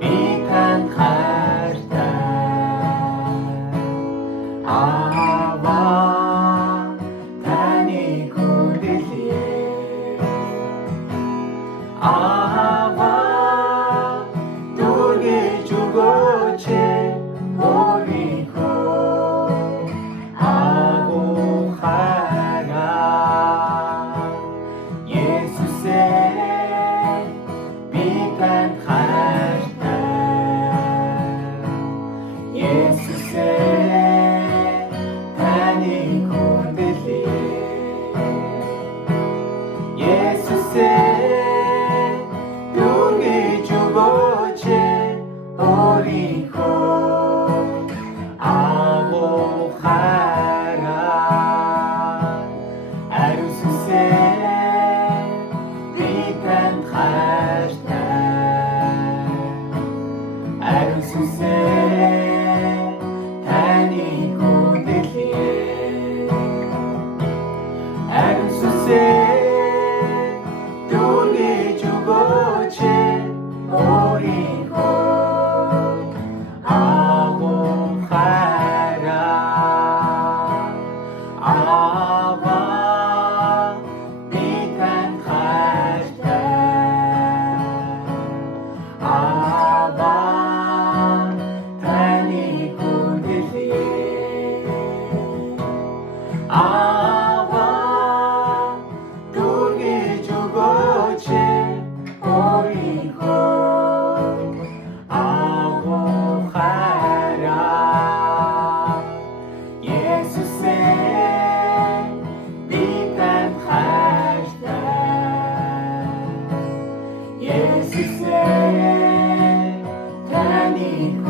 bitend хайртай Аваа таныг хүндлэе Аваа дүргэж өгөөч өөрийнхөө агуухаараа Есүсээ bitend хайртай Есүсээ таныг хүндлэе Есүсээ дүргэж өгөөч өөрийнхөө агуухаараа ариун сүнсээ bitend хайртай ариун сүнсээ таныг хүндлэе ариун сүнсээ дүргэж өгөөч өөрийнхөө агуухаараа Аваа bitend хайртай Аваа таныг хүндлэе Аваа дүргэж өгөөч өөрийнхөө агуухаараа Есүсээ bitend хайртай Есүсээ таныг